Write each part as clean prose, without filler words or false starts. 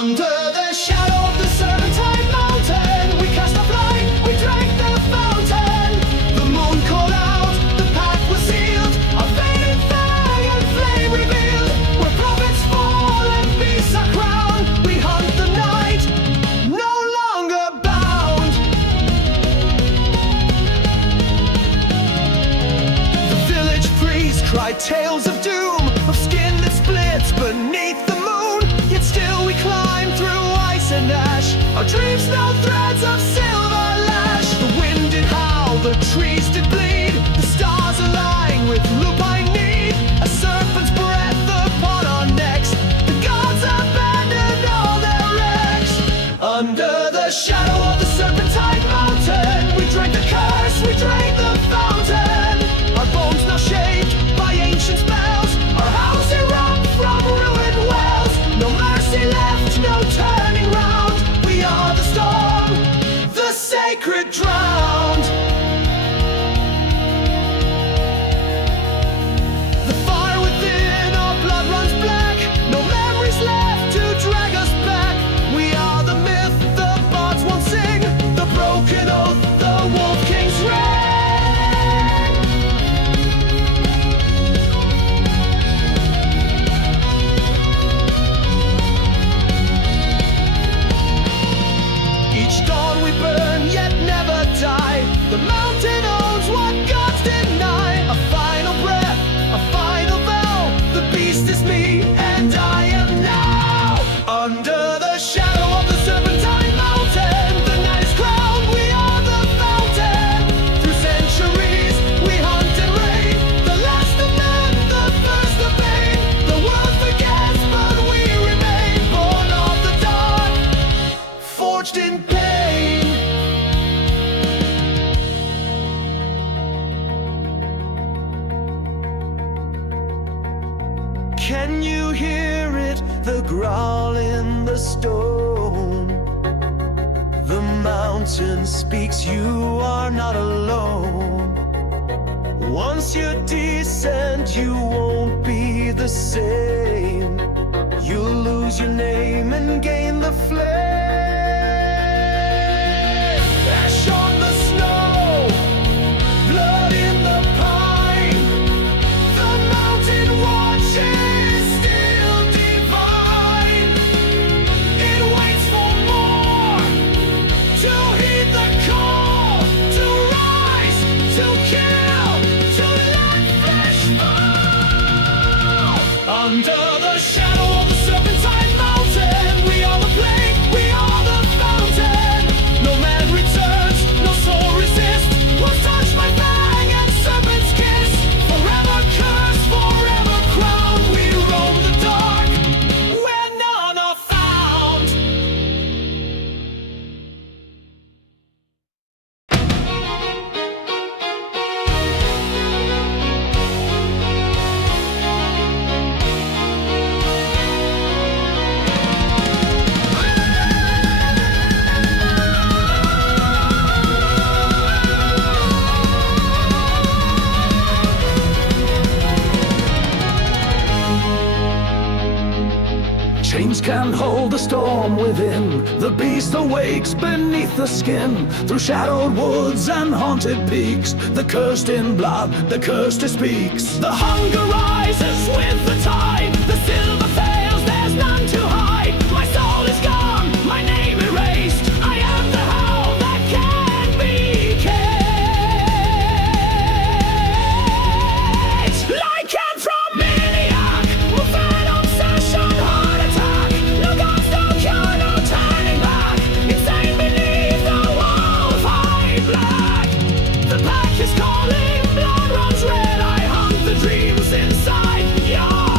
Under the shadow of the Serpentine mountain, we cast our flight, we drank the fountain. The moon called out, the path was sealed, our faded fang and flame revealed. Where prophets fall and beasts are crowned, we hunt the night, no longer bound. The village priests cried tales of doom, of skin that splits beneath the moon. Yet still we climb through ice and ash, our dreams no threads of silver lash. The wind did howl, the trees did bleed, the stars align with lupine need. A serpent's breath upon our necks, the gods abandoned all their wrecks. Under the shadow of the Serpentine mountain, we drank the curse, we drank the fountain. Our bones now shaped by ancient spells, our house erupt from ruined wells. No mercy left, no turning round. We are the storm, the sacred drowned. The fire within our blood runs black, no memories left to drag us back. We are the myth the bards won't sing, the broken oath, the wolf king's reign. Each dawn we burn, yet never die. The mountain owns what gods deny. A final breath, a final vow. The beast is me, and I am now. Under the shadow of the Serpentine mountain, the night is crowned, we are the fountain. Through centuries, we hunt and reign. The last of men, the first of pain. The world forgets, but we remain. Born of the dark, forged in pain. Can you hear it, the growl in the stone? The mountain speaks, you are not alone. Once you descend, you won't be the same. You'll lose your name and gain the flame. Ash on the snow, blood in the pine. The mountain watches, still divine. It waits for more, to heed the call, to rise, to kill, to let flesh fall. Under the shadow of the Serpentine mountain, we are the plague, we are the fountain. No man returns, no soul resists, was touched by fang and serpent's kiss. Forever cursed, forever crowned, we roam the dark, where none are found. Chains can't hold the storm within. The beast awakes beneath the skin. Through shadowed woods and haunted peaks, the cursed in blood, the cursed speaks. The hunger rises with the tide. The silver fails, there's none to hide. My soul is gone, my name erased. I am the howl that can't be caged. Lycantromaniac, fed obsession, heart attack. No gods, no cure, no turning back. Insane beneath the wolf hide black. The pack is calling, blood runs red. I hunt the dreams inside your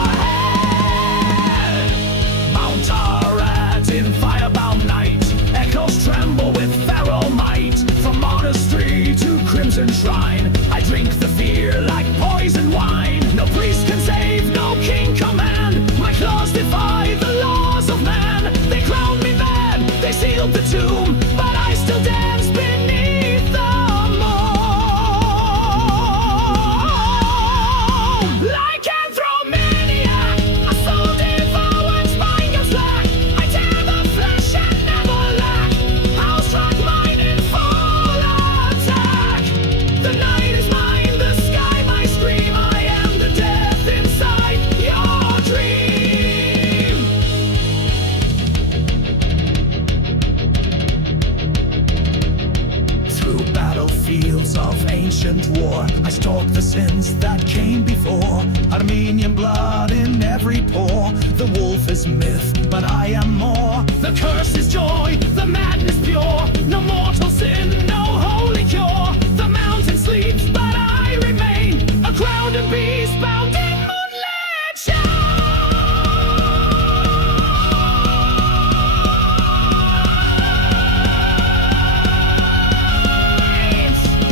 Heralds of ancient war, I stalk the sins that came before. Armenian blood in every pore. The wolf is myth, but I am more. The curse is joy, the madness pure. No mortal sin, no holy cure. The mountain sleeps, but I remain. A crowned and beast bound in moonlit shade.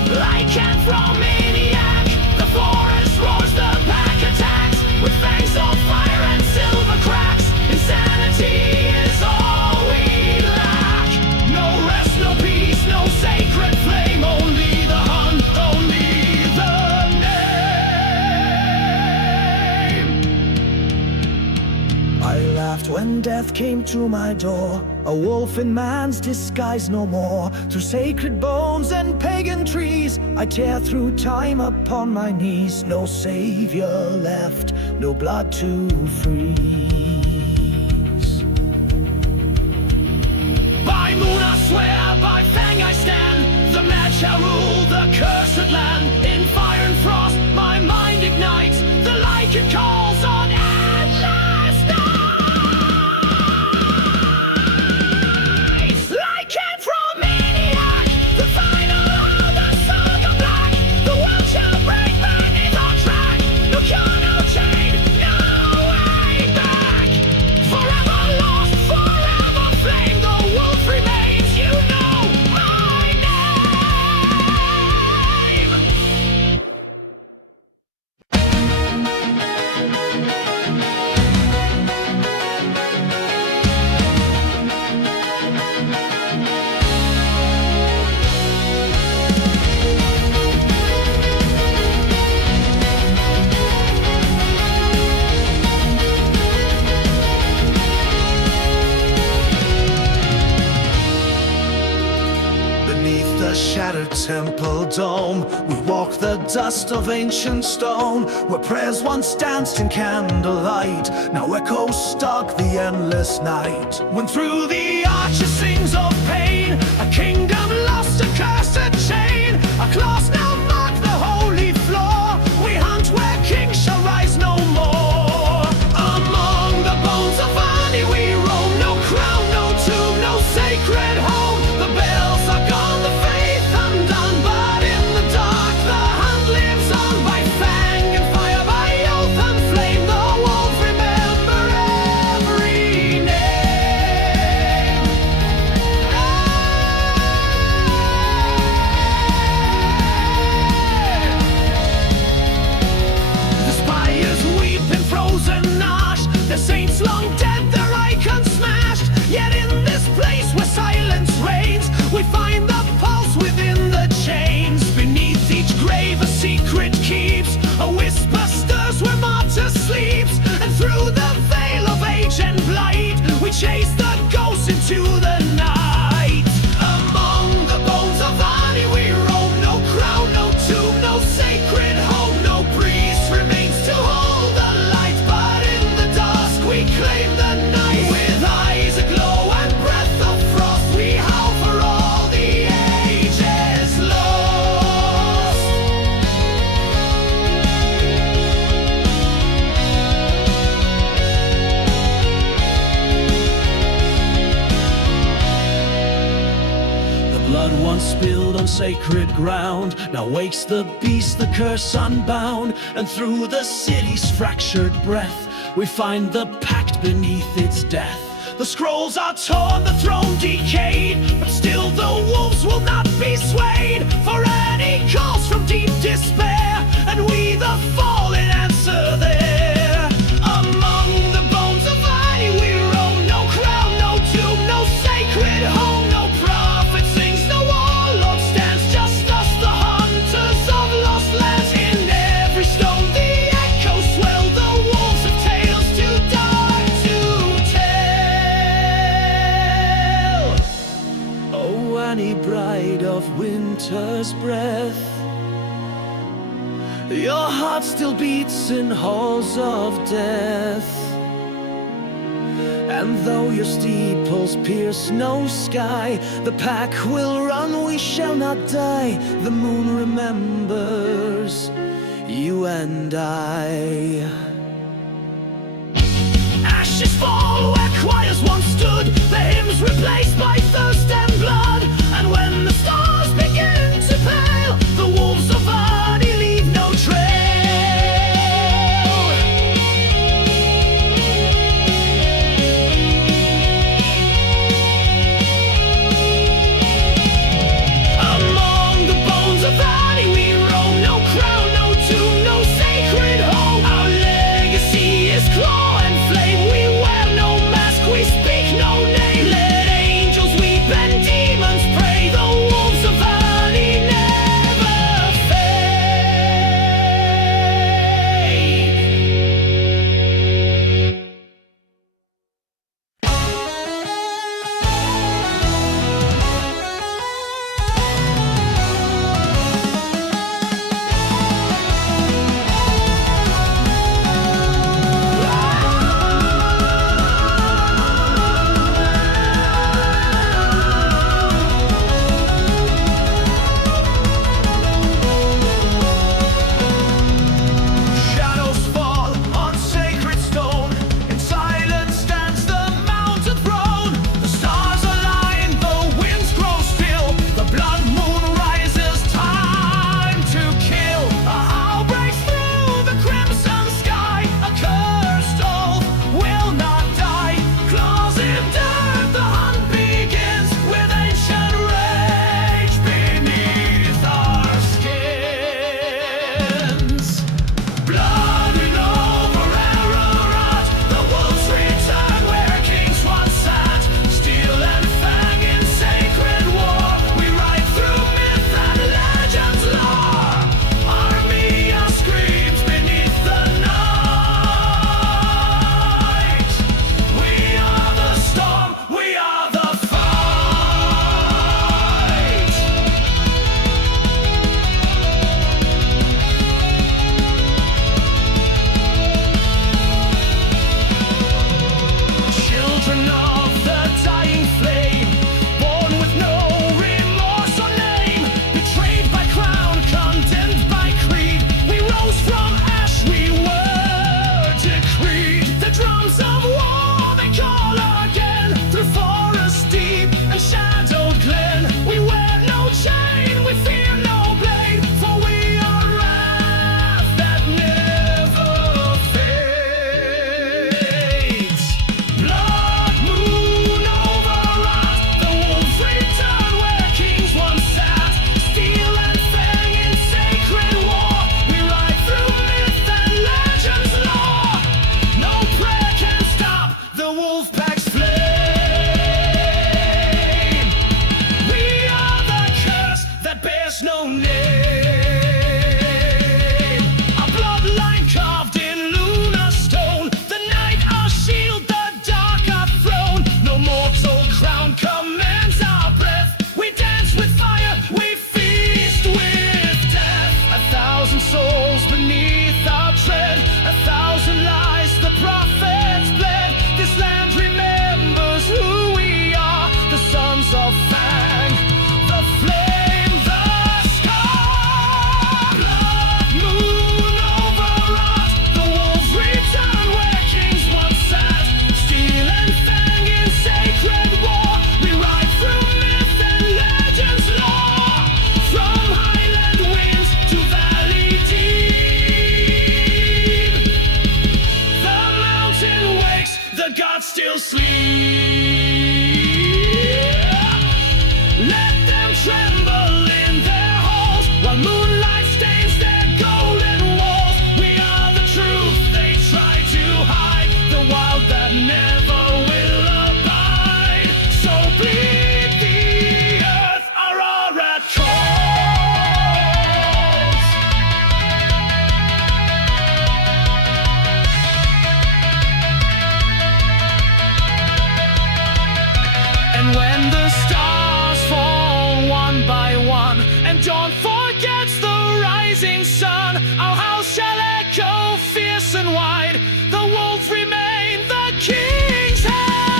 Lycanthromanioc, the forest roars, the pack attacks. With fangs of fire and silver cracks. Insanity is all we lack. No rest, no peace, no sacred flame. Only the hunt, only the name. I laughed when death came to my door. A wolf in man's disguise no more. Through sacred bones and pagan trees, I tear through time upon my knees. No savior left, no blood to freeze. By moon I swear, by fang I stand. The mad shall rule the cursed land. In fire and frost my mind ignites. The Lycan calls on endless night. Temple dome, we walk the dust of ancient stone, where prayers once danced in candlelight, now echoes stalk the endless night. When through the arches sings of pain, a kingdom lost, a cursed chain, a class now mark the holy floor. We hunt where kings shall rise no more. Among the bones of Arnie we roam, no crown, no tomb, no sacred home. The bells are gone, the faith undone, but in the dark the hunt lives on. By fang and fire, by oath and flame, the wolf remember every name. The spires weep in frozen ash, the saints long dead, their icons smashed. Yet in this place where silence reigns, we find the pulse within the chains. Beneath each grave a secret keeps, a whisper stirs where martyr sleeps. And through the veil of age and blight, we chase the ghosts into the night. Among the bones of Arnie we roam, no crown, no tomb, no sacred home. No priest remains to hold the light, but in the dusk we claim the night. With eyes aglow and breath of frost, we howl for all the ages lost. The blood once spilled on sacred ground now wakes the beast, the curse unbound. And through the city's fractured breath, we find the pact beneath its death. The scrolls are torn, the throne decayed, but still the wolves will not be swayed. For any calls from deep despair, and we the fallen answer there. Among the bones of Arnie we roam, no crown, no tomb, no sacred home. No prophet sings, no warlord stands, just us the hunters of lost lands. In every stone the echoes swell, the wolves of tales too dark to tell. Oh Annie, bride of winter's breath, your heart still beats in halls of death. And though your steeples pierce no sky, the pack will run, we shall not die. The moon remembers you and I. Ashes fall where choirs once stood, the hymns replaced by thirst and blood. And when the stars begin to pale, the wolves of Armenia leave no trail. Among the bones of Armenia we roam, no crown, no tomb, no sacred home. Our legacy is claw and flame, we wear no mask, we speak no name. Let angels weep and demons pray, the wolves of Armenia never fade. Shadows fall on sacred stone, in silence stands the mountain throne. The stars align, the winds grow still, the blood moon rises, time to kill. A howl breaks through the crimson sky, a cursed oath will not die. Claws in dirt, the hunt begins, with ancient rage beneath our skins. Blood in over Ararat, the wolves return where kings once sat. Steel and fang in sacred war, we ride through myth and legend's lore. Armenia screams beneath the night. We are the storm, we are the fight. Children of the dying flame, born with no remorse or name, betrayed by crown, condemned by creed. We rose from ash, we were decreed. The drums of war, they call again, through forest deep and shadowed glen. We wear no chain, we fear no blade, for we are wrath that never fades. Blood moon over us, the wolves return where kings once sat. Steel and fang in sacred war, we ride through myth and legend's lore. No prayer can stop the wolf pack's flame. We are the curse that bears no name. Our bloodline carved in lunar stone, the night our shield, the dark our throne. No mortal crown commands our breath. We dance with fire, we feast with death. 1,000 souls beneath our tread, 1,000 lies the prophets bled. This land remembers who we are, the sons of Fang, the flame, the scar. Blood moon over us, the wolves return where kings once sat. Steel and fang in sacred war, we ride through myth and legend's lore. From highland winds to valley deep, the mountain wakes, the gods still sleep. Let them tremble in their halls, while moonlight stains their golden walls. We are the truth they try to hide, the wild that never will abide. So bleed the earth, Ararat calls. And when the stars fall one by one, and dawn forgets the rising sun, our house shall echo fierce and wide. The wolves remain the king's hand.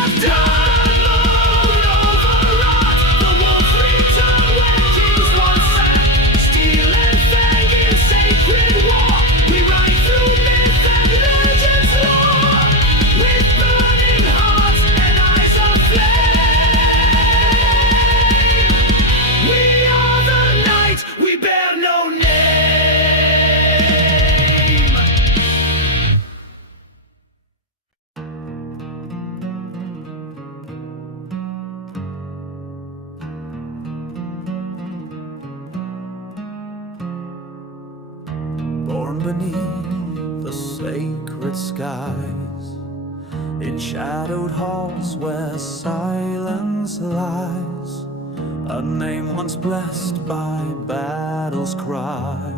from beneath the sacred skies, in shadowed halls where silence lies, a name once blessed by battle's cry,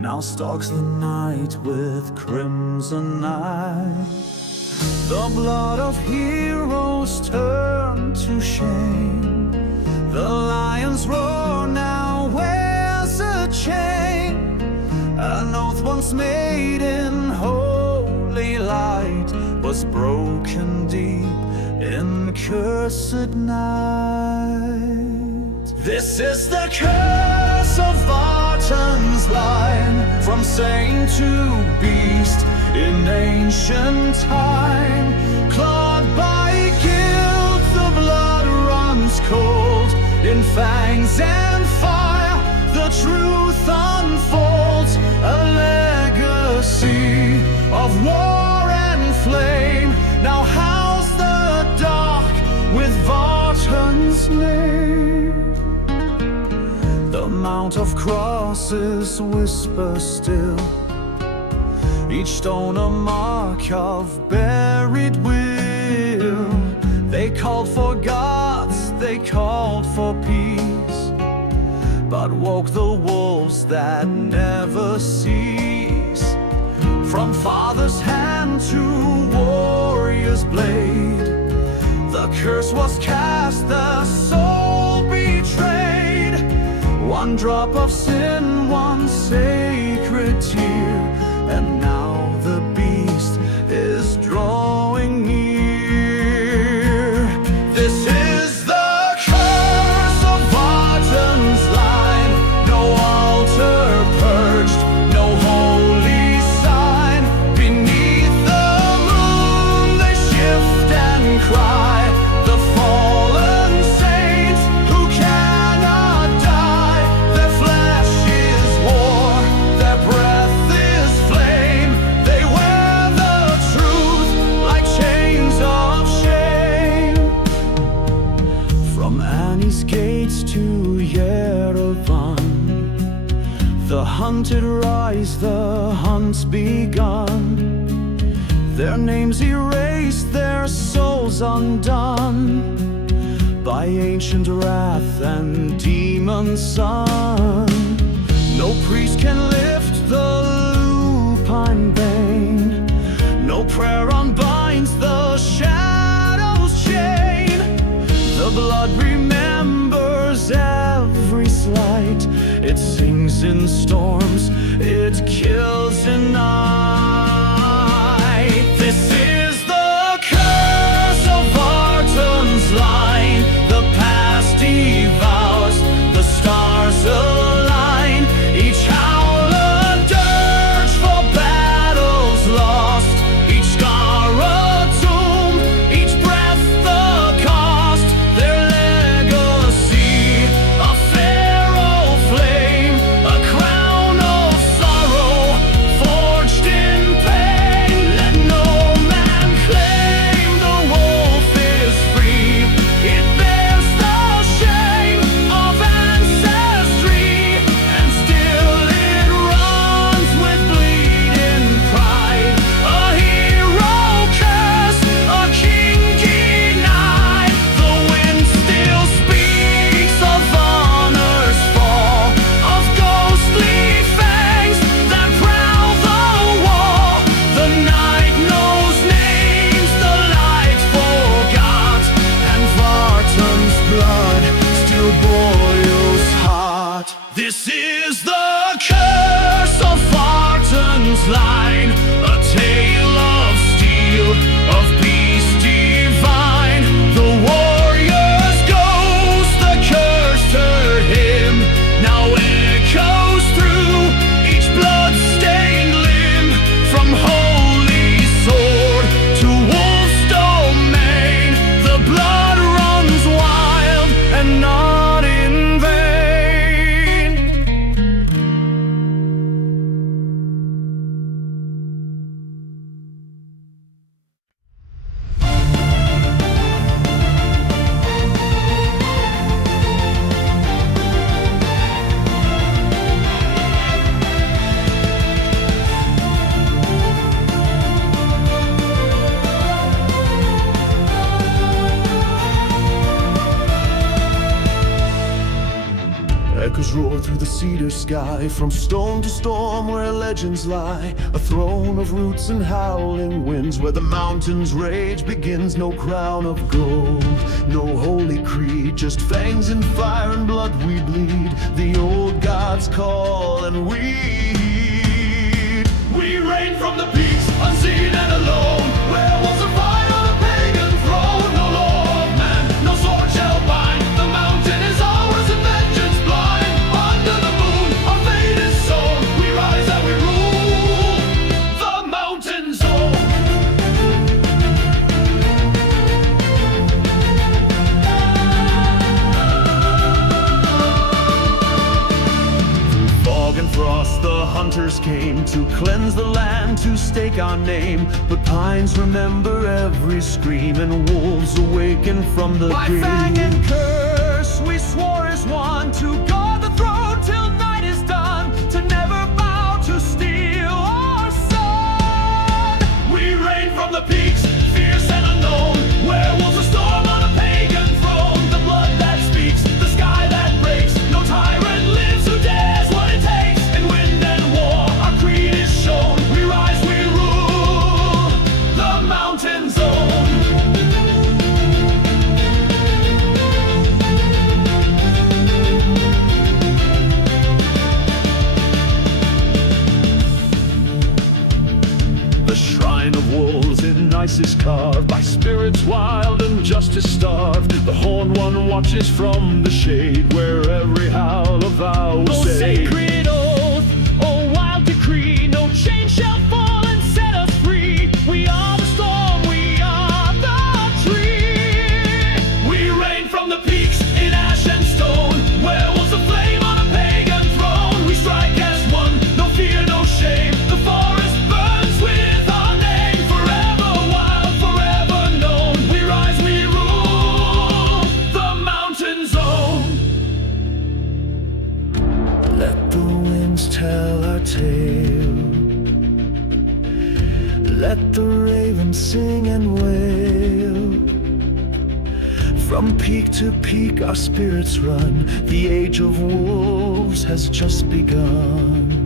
now stalks the night with crimson eyes. The blood of heroes turned to shame, the lion's roar now wears a chain, an oath once made in holy light was broken deep in cursed night. This is the curse of Vartan's line, from saint to beast in ancient time. Clawed by guilt, the blood runs cold, in fangs and fire the truth unfolds, a legacy of war and flame now house the dark with Vartan's name. The Mount of Crosses whisper still, each stone a mark of buried will. They called for gods, they called for peace, but woke the wolves that never cease. From father's hand to warrior's blade, the curse was cast, the soul betrayed. One drop of sin, one sacred tear, and now the beast is drawing near. This is the curse of Vartan's line, no altar perched, no holy sign. Beneath the moon they shift and cry, the fallen saints who cannot die. Their flesh is war, their breath is flame. They wear the truth like chains of shame. From Annie's gates to Yerevan, the hunted rise, the hunt's begun. Their names erased, their souls undone by ancient wrath and demon sun. No priest can lift the lupine bane, no prayer unbinds the shadow's chain. The blood remembers every slight, it sings in storms, it kills in night. This is the curse of Vartan's line, the past devours, the stars align, each howl a dirge for battles lost, each scar a tomb, each breath the cost. Their legacy, a pharaoh flame, a crown of sorrow forged in echoes roar through the cedar sky, from stone to storm where legends lie. A throne of roots and howling winds, where the mountains rage begins. No crown of gold, no holy creed, just fangs and fire and blood we bleed. The old gods call and we heed. We reign from the peaks, unseen and alone. Werewolves of fight on a pagan throne. No law of man, no sword shall bind. The mountain is ours and vengeance blind. Under the moon, our fate is sown. We rise and we rule the mountain zone. Fog and frost, the hunters came to cleanse the land, to stake our name. But pines remember every scream, and wolves awaken from the grave. By fang and curse, we swore as one to guard the throne till night is done, to never bow to steel or sun. We reign from the peaks, fierce and unknown. Werewolves a storm on a pagan throne. The blood that speaks, the sky that breaks. No tyrant lives who dares what it takes. In wind and war, our creed is shown. We rise, we rule the mountain zone. The shrine of wolves in ice is carved by spirits wild and justice starved. The horned one watches from the shade, where every howl a vow will say. Sacred oath, oh wild decree, no chain shall fall and set us free. We are the storm, we are the tree. We reign from the peaks in ash and stone. Werewolves of flame on a pagan throne. We strike as one, no fear, no shame. The forest burns with our name. Forever wild, forever known. We rise, we rule the mountain zone. Let the winds tell our tale. Let the ravens sing and wail. From peak to peak our spirits run. The age of wolves has just begun.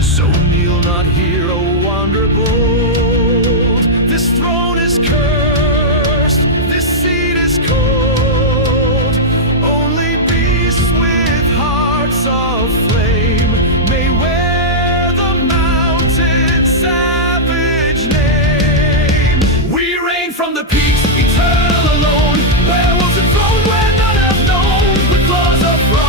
So kneel not here, O wanderer bold. This throne is cursed, this seat is cold. Only beasts with hearts of flame may wear the mountain's savage name. We reign from the peaks, eternal alone. Werewolves enthroned where none have known. With claws of frost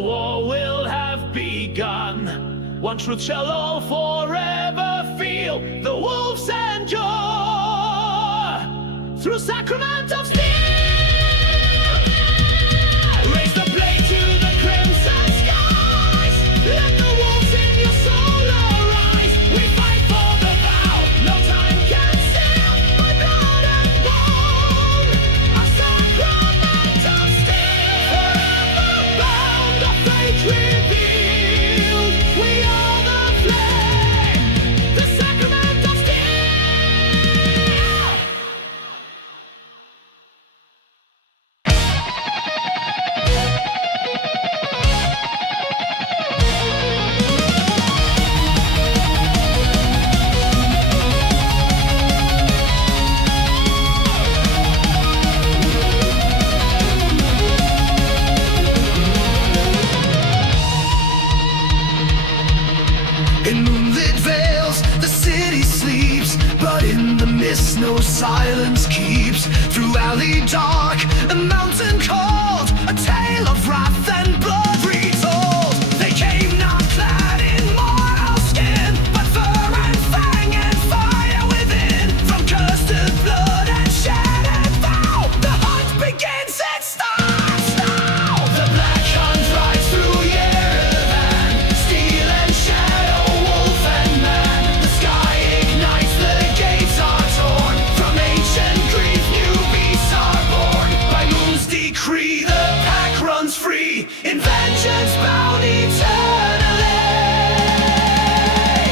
war will have begun. One truth shall all forever feel. The wolves endure through Sacrament of Steel. Raise the blade to the crimson skies. Let the wolves in your soul arise. We fight for the vow. No time can steal by blood and bone. A sacrament of steel. Forever bound, a fate revealed. We are the flame. The sacrament of steel. In moonlit veils, the city sleeps, but in the mist no silence keeps. Through alley dark, a mountain cold, a tale of wrath and blood retold. They came not clad in mortal skin, but fur and fang and fire within. From curse to blood and shed and vow, the hunt begins, it starts now. The black hunt rides through Yerevan, steel and shadow, wolf and man. The sky ignites, the gates are torn. From ancient grief, new beasts are born. By moon's decree, the pack runs free, in vengeance bound eternally.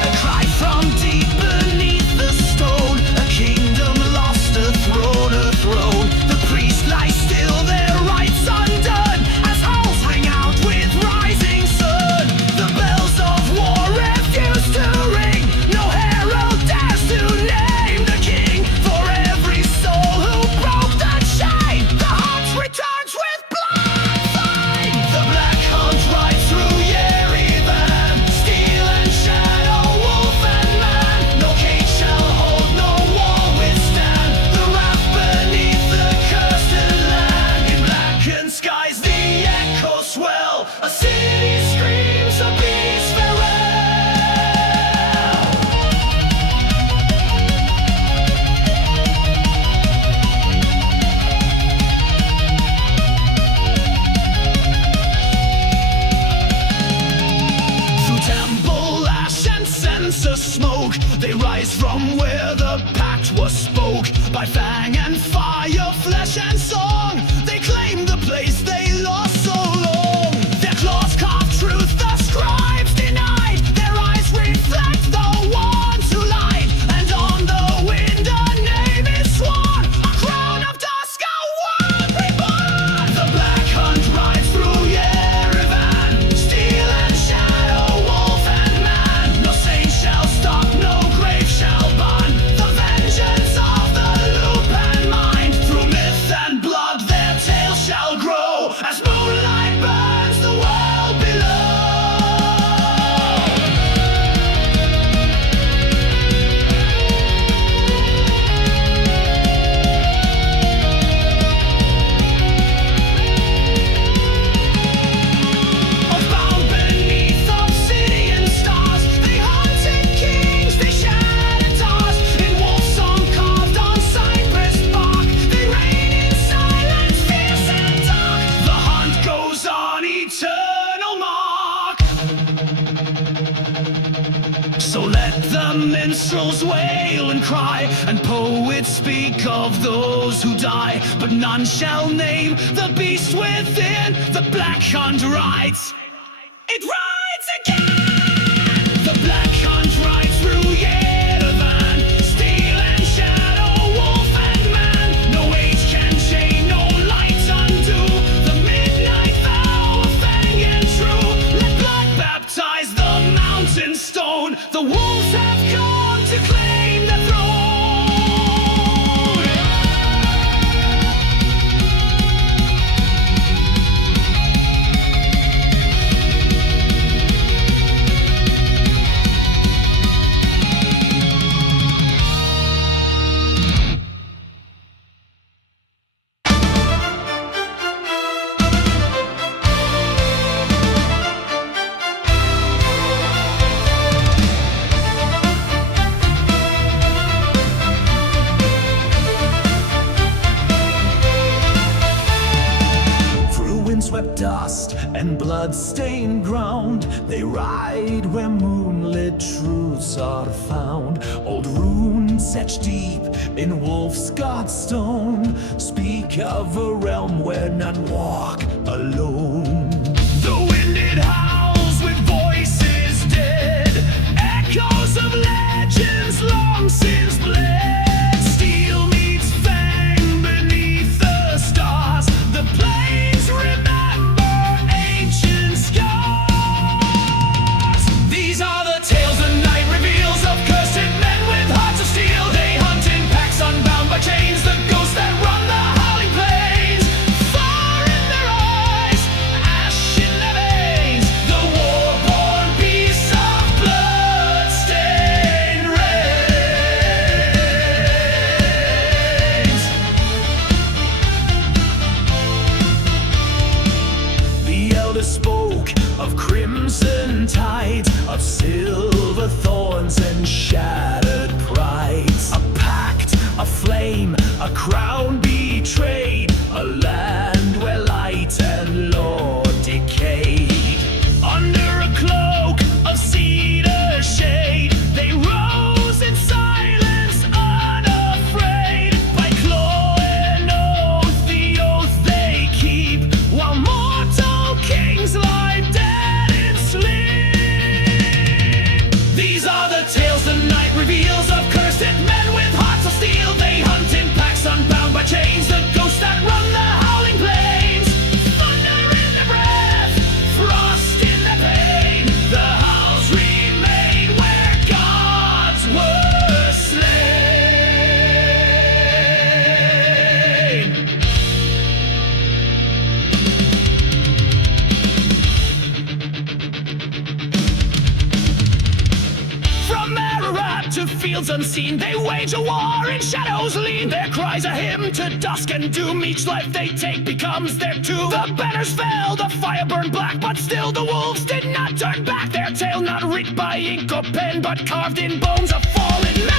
A cry from deep beneath the stone, a kingdom lost, a throne. The priest lies still, their rights undone, as halls ring out with rising sun. The bells of war refuse to ring, no herald dares to name the king. For every soul who broke the chain, the hunt returns with blood flame. The black hunt rides through Yerevan, steel and shadow, wolf and man. No cage shall hold, no wall withstand the wrath beneath the cursed land. In blackened skies the echoes swell, a city screams a beast farewell. Through temple ash and censer smoke, they rise from where the pact was spoke. By fang and fire, flesh and song, they claim the place they lost so long. Their claws carve truth, the scribes denied. Their eyes reflect the ones who lied. And on the wind a name is sworn, a crown of dusk, a world reborn. The black hunt rides through Yerevan, steel and shadow, wolf and man. No saint shall stop, no grave shall ban the vengeance of the loop and mind. Through myth and blood their tale shall grow, as moonlight burns the world below. Bound beneath obsidian stars, they hunted kings, they shattered doors. In wolf song carved on cypress bark, they reign in silence, fierce and dark. The hunt goes on, eternal mark. So let the minstrels wail and cry, and poets speak of those who die, but none shall name the beast within. The black hunt rides, it rides again. The black hunt rides through Yerevan, steel and shadow, wolf and man. No age can chain, no light undo the midnight vow of fang and true. Let blood baptize the mountain stone. The wolves have come to claim the throne. blood-stained ground. They ride where moonlit truths are found. Old runes etched deep in wolf-scarred stone speak of a realm where none walk alone. The wind it howls with voices dead, echoes of legends long since bled. Steel meets fang beneath the stars. The plains remember ancient scars. These are the tales the night reveals of cursed men with hearts of steel. They hunt in packs unbound by chains, the ghosts that run the howling plains. Fire in their eyes, ash in their veins, the war-born beasts of blood-stained reigns. The elder spoke of crimson tides, of silver thorns and shattered prides. A pact, a flame, a crown betrayed, a land where light and law decayed. Under a cloak of cedar shade, they rose in silence, unafraid. By claw and oath, the oath they keep, while mortal kings lie dead in sleep. These are the tales the night reveals of cursed men with hearts of steel. They hunt in packs unbound by chains, the ghosts that run the howling plains. Thunder in their breath, frost in their pain. The howls remain where gods were slain. From Ararat to fields unseen, they wage a war in shadows lean. Their cries a hymn to dusk and doom. Each life they take becomes their tomb. The banners fell, the fire burned black, but still the wolves did not turn back. Their tale not writ by ink or pen, but carved in bones of fallen men.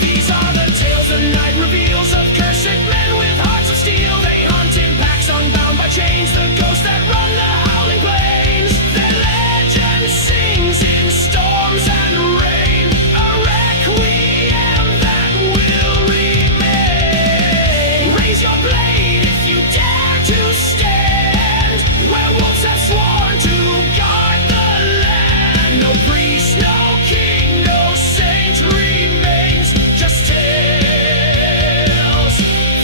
These are the tales the night reveals of cursed men with hearts of steel. They hunt in packs unbound by chains, the ghosts that run the howling plains. Their legend sings in storms and rain, a requiem that will remain. Raise your blade if you dare to stand, werewolves have sworn to guard the land. No priest, no king, no saint remains, just tales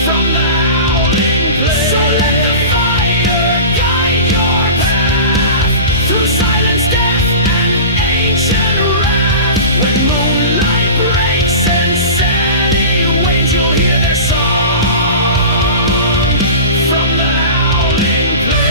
from the howling plains. So let the fire guide your path through silence, death, and ancient wrath. When moonlight breaks and sandy wanes, you'll hear their song from the howling plains.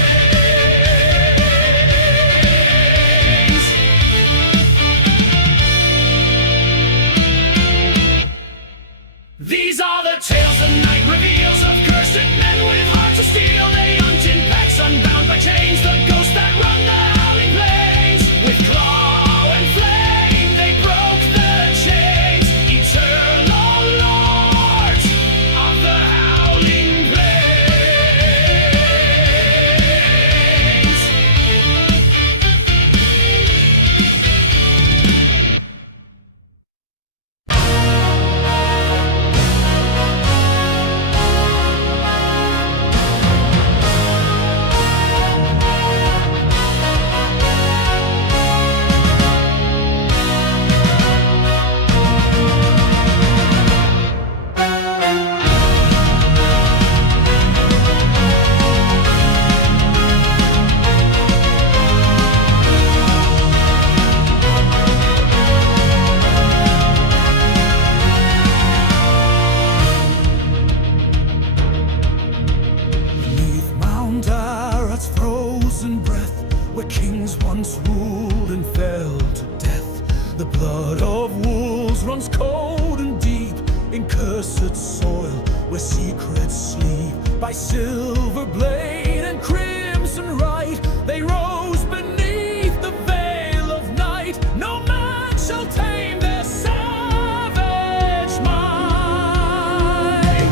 These are the tales the night reveals of cursed men with hearts of steel. They hunt in packs unbound by chains, the ghosts that run the howling plains. With claw and flame they broke the chains, eternal lords of the howling plains. where secrets sleep. By silver blade and crimson right, they rose beneath the veil of night. No man shall tame their savage might.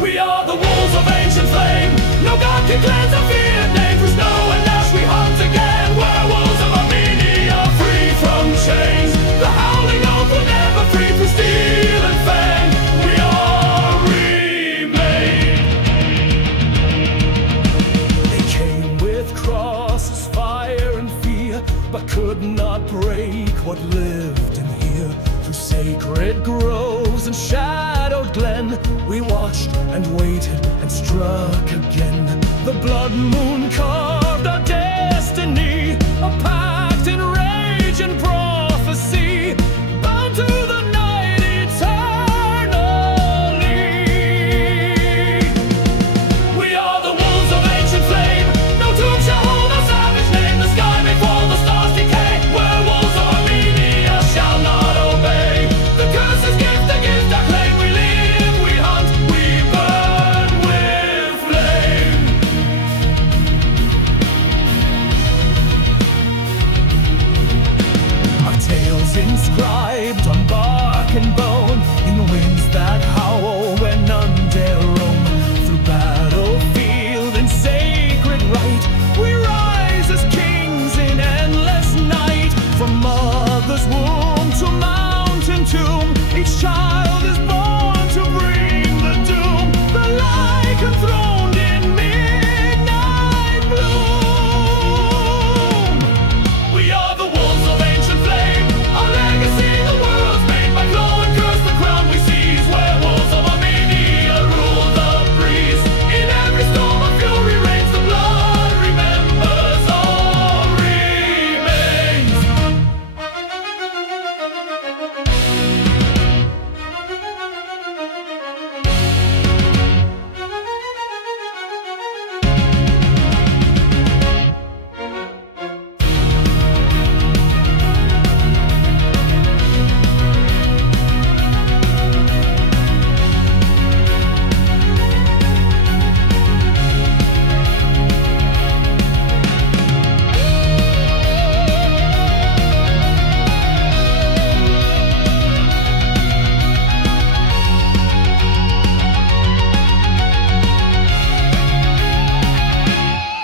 We are the wolves of ancient flame. No god can cleanse our feared name. Through snow and ash we hunt again. Werewolves of Armenia, free from chains. The howling oath will never free through steel and fang. We are remade. They came with crosses, fire and fear, but could not break what lived in here. Through sacred groves and shadowed glen, we watched and waited and struck again. The blood moon carved our destiny, a pact in rage and prophecy, bound to the night eternally. We are the wolves of ancient flame. No tomb shall hold our savage name. The sky may fall, the stars decay. Werewolves of Armenia shall not obey. The curse is gift, the gift our claim. We live, we hunt, we burn with flame. Our tales inscribed on bark and bone, in winds that howl where none dare roam. Through battlefield and sacred right, we rise as kings in endless night. From mother's womb to mountain tomb, each child is born to bring the doom. The Lycanthromed in midnight bloom. We are the wolves of ancient flame. Our legacy the world's made. By claw and curse the crown we seize. Werewolves of Armenia rule the breeze. In every storm of fury reigns. The blood remembers all remains.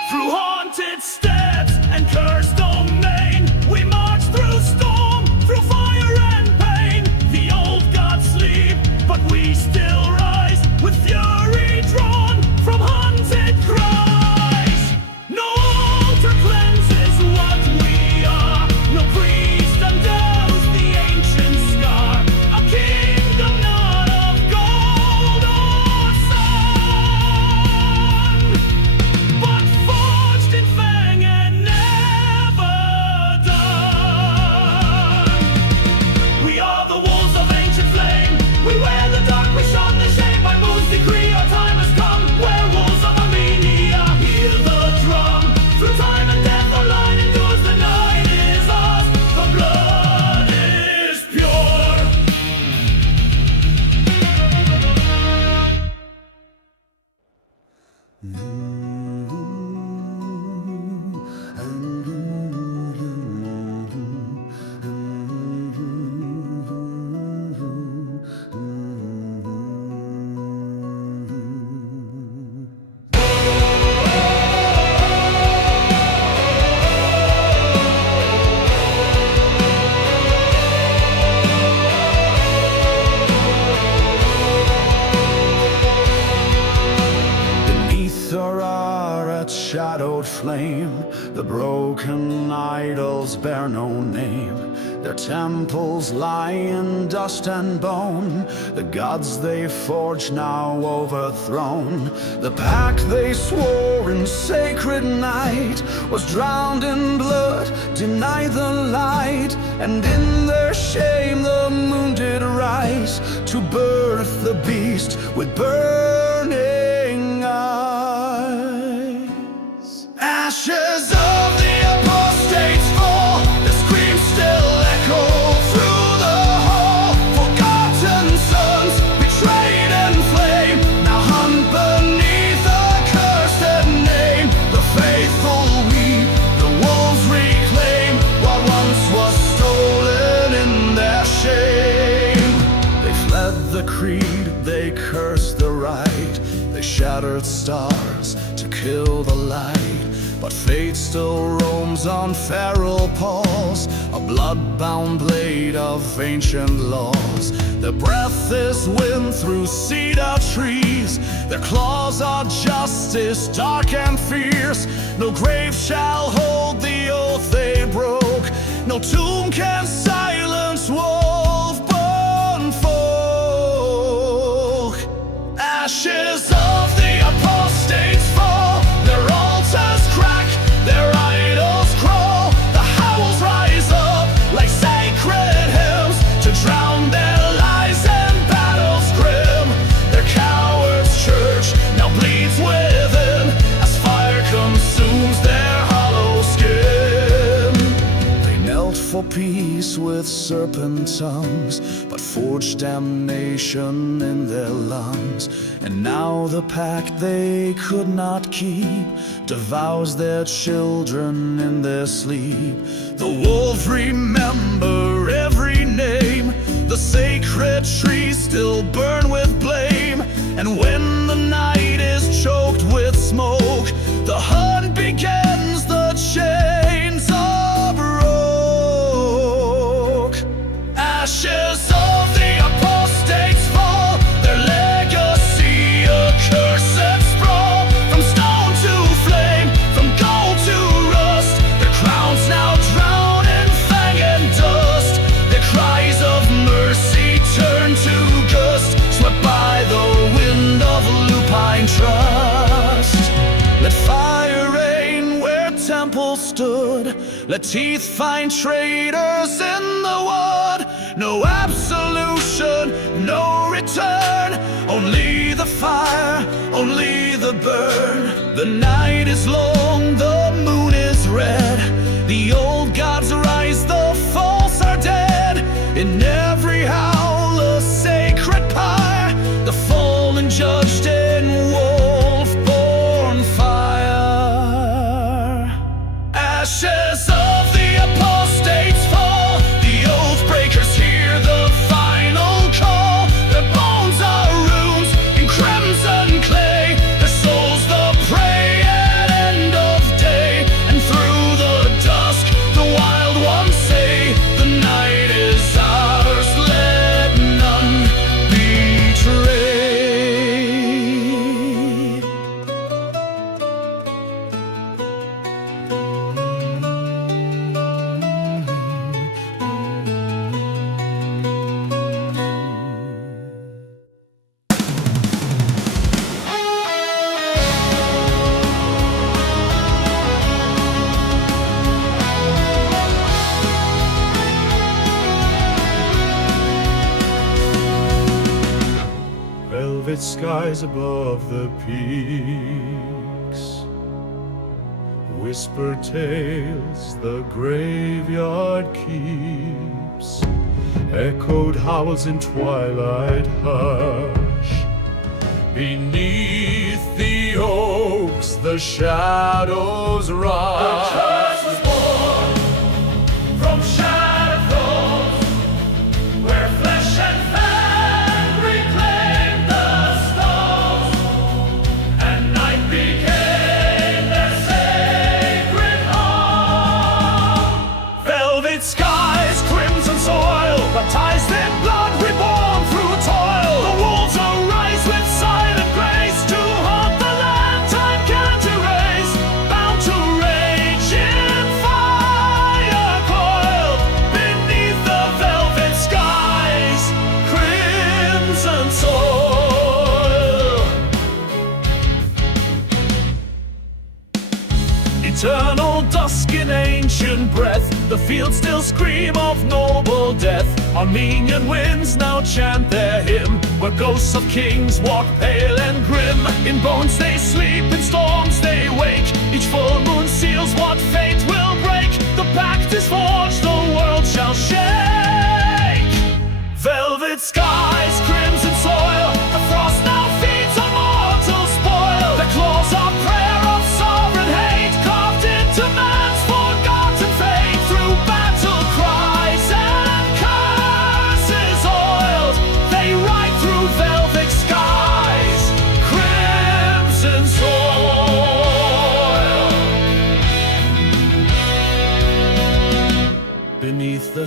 Through haunted steps and cursed domain, we march through storm, through fire and pain. The old gods sleep, but we still rise, with fury drawn from hunted cries. No altar cleanses what we are, no priest undoes the ancient scar. A kingdom not of gold or sun, but forged in fang and never done. We are the wolves of ancient flame. We wear the dark, we shun the shame. By moon's decree our time has come. Werewolves of Armenia, hear the drum. Through time and death our line endures. The night is ours, the blood is pure. Beneath Ararat's shadowed flame, the broken idols bear no name. Their temples lie in dust and bone. The gods they forged now overthrown. The pact they swore in sacred night was drowned in blood, denied the light. And in their shame the moon did rise to birth the beast with burning eyes. Ashes of the Apostates fall, the screams still echo through the hall. Forgotten sons, betrayed in flame, the right. They shattered stars to kill the light, but fate still roams on feral paws, a blood-bound blade of ancient laws. Their breath is wind through cedar trees, their claws are justice, dark and fierce. No grave shall hold the oath they broke, no tomb can silence wolf-born folk. Ashes of the apostates fall, their altars crack, their idols crawl. The howls rise up like sacred hymns to drown their lies and battles grim. Their coward's church now bleeds within as fire consumes their hollow skin. They knelt for peace with serpent tongues, but forged damnation in their lungs. And now the pact they could not keep devours their children in their sleep. The wolves remember every name, the sacred trees still burn with blame. And when the night is choked with smoke, the hunt begins, the chains are broke. Ashes of the apostates fall, their legacy a cursed sprawl. From stone to flame, from gold to rust, their crowns now drown in fang and dust. Their cries of mercy turn to gust, swept by the wind of lupine trust. Let fire rain where temples stood, let teeth find traitors in the wood. No absolution, no return, only the fire, only the burn. The night is long, the moon is red, the old gods rise, the false are dead. In every howl a sacred pyre, the fallen judged in wolf-born fire. Ashes of the apostates fall, the oath breakers hear the final call. Their bones are runes in crimson clay, their souls the prey at end of day. And through the dusk the wild ones say, the night is ours, let none betray. Velvet skies above the peaks, whispered tales the graveyard keeps, echoed howls in twilight hush. Beneath the oaks the shadows rush. A curse was born from shattered thrones, where flesh and fang reclaimed the stones, and night became their sacred home. Velvet skies, crimson soil, baptized in blood, reborn through toil. The wolves arise with silent grace to haunt the land time can't erase, bound to rage in fire coiled beneath the velvet skies, crimson soil. Eternal dusk in ancient breath, the fields still scream of noble death. Armenian winds now chant their hymn, where ghosts of kings walk pale and grim. In bones they sleep, in storms they wake, each full moon seals what fate will break. The pact is forged, the world shall shake. Velvet skies, crimson soil, the frost now feeds on mortal spoil. The claws are prayer of sovereign hate, carved into man's forgotten fate. Through battle cries and curses oiled, they ride through velvet skies.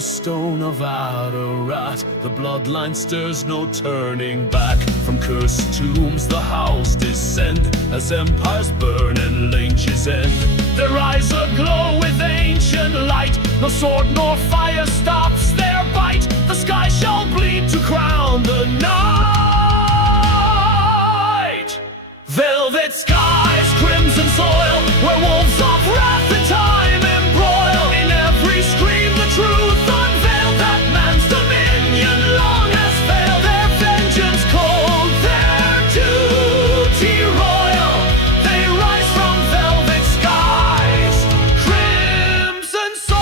stone of Ararat, the bloodline stirs, no turning back. From cursed tombs the howls descend, as empires burn and lineages end. Their eyes aglow with ancient light, no sword nor fire stops their bite. The sky shall bleed to crown the night. Velvet skies, crimson soil, werewolves of wrath and time embroil. In every scream the truth unveiled, that man's dominion long has failed. Their vengeance cold, their duty royal. They rise from velvet skies, crimson soul.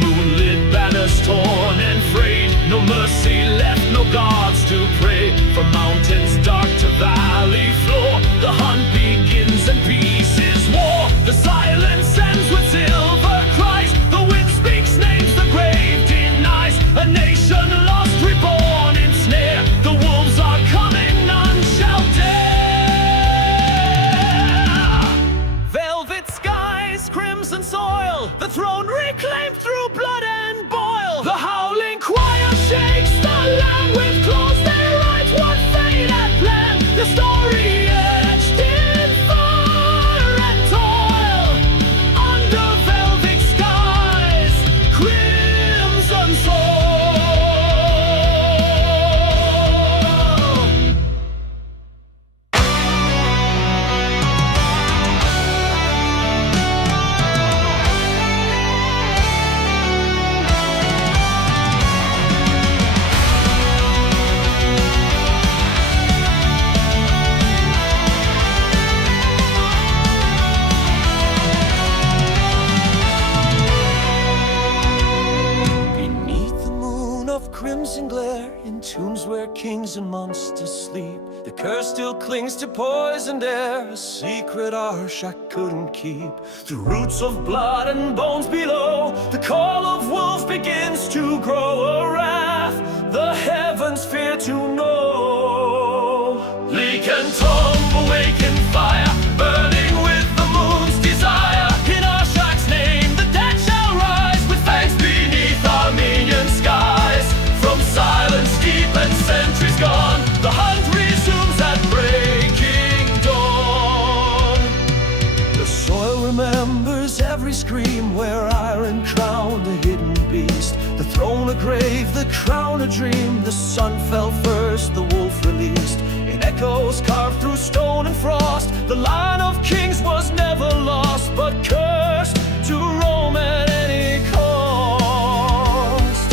Moonlit banners torn and frayed, no mercy left, no gods to pray. From mountains dark to valley floor, the hunt begins and peace is war. The silence ends with silver cries, the wind speaks names the grave denies. A nation lost, reborn in snare, the wolves are coming, none shall dare. Velvet skies, crimson soil, the throne reclaimed through blood and boil. The howling choir shakes the land with claws. They write what fate had planned, the story etched in fire and toil. Under velvet skies, crimson soul. Beneath the moon of crimson glare, in tombs where kings and monsters sleep, the curse still clings to poisoned air, a secret Arshak couldn't keep. Through roots of blood and bones below, the call of wolf begins to grow. A wrath the heavens fear to know. Lycantomb awaken fire, burning with the moon's desire. In Arshak's name the dead shall rise, with thanks beneath Armenian skies. From silence deep and centuries gone, the hunt resumes at breaking dawn. The soil remembers every scream, where iron crowned a hidden beast. The throne a grave, the crown a dream. The sun fell first, the wolf released. In echoes carved through stone and frost, the line of kings was never lost, but cursed to roam at any cost.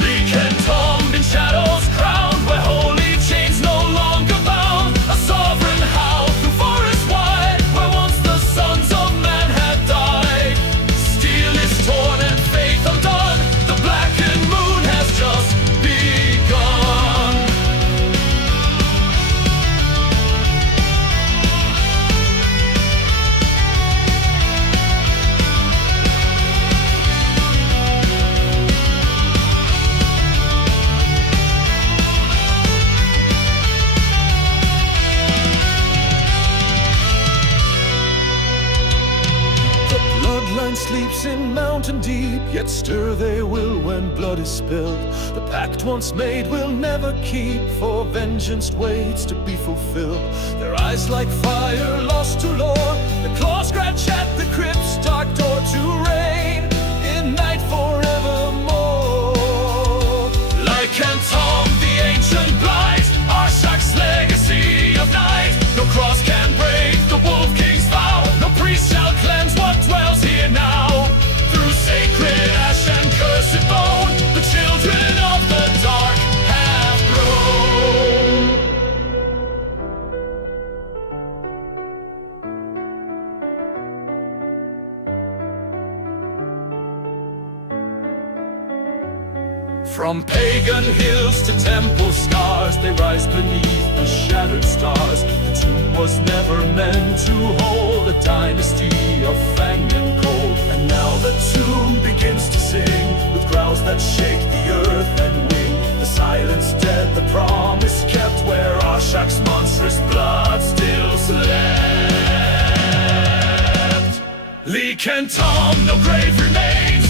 Lycantomb in shadows crowned, where holy chains no longer bound. A sovereign howl through forests wide, where once the sons of man had died. Steel is torn and faith undone, the blackened moon has just begun. The bloodline sleeps in mountain deep, yet stir they will when blood is spilled. The pact once made will never keep, for vengeance waits to be fulfilled. Their eyes like fire lost to lore, the claws scratch at the crypt's dark door to reign in night forevermore. Lycantomb, the ancient blight, Arshak's legacy of night. No cross can break the wolf king's vow, no priest shall cleanse what dwells here now. Through sacred ash and cursed bone, the children of the dark have grown. From pagan hills to temple scars, they rise beneath the shattered stars. The tomb was never meant to hold a dynasty of fang and cold. And now the tomb begins to sing, with growls that shake the earth and wing. The silence dead, the promise kept, where Arshak's monstrous blood still slept. Lycantomb, no grave remains.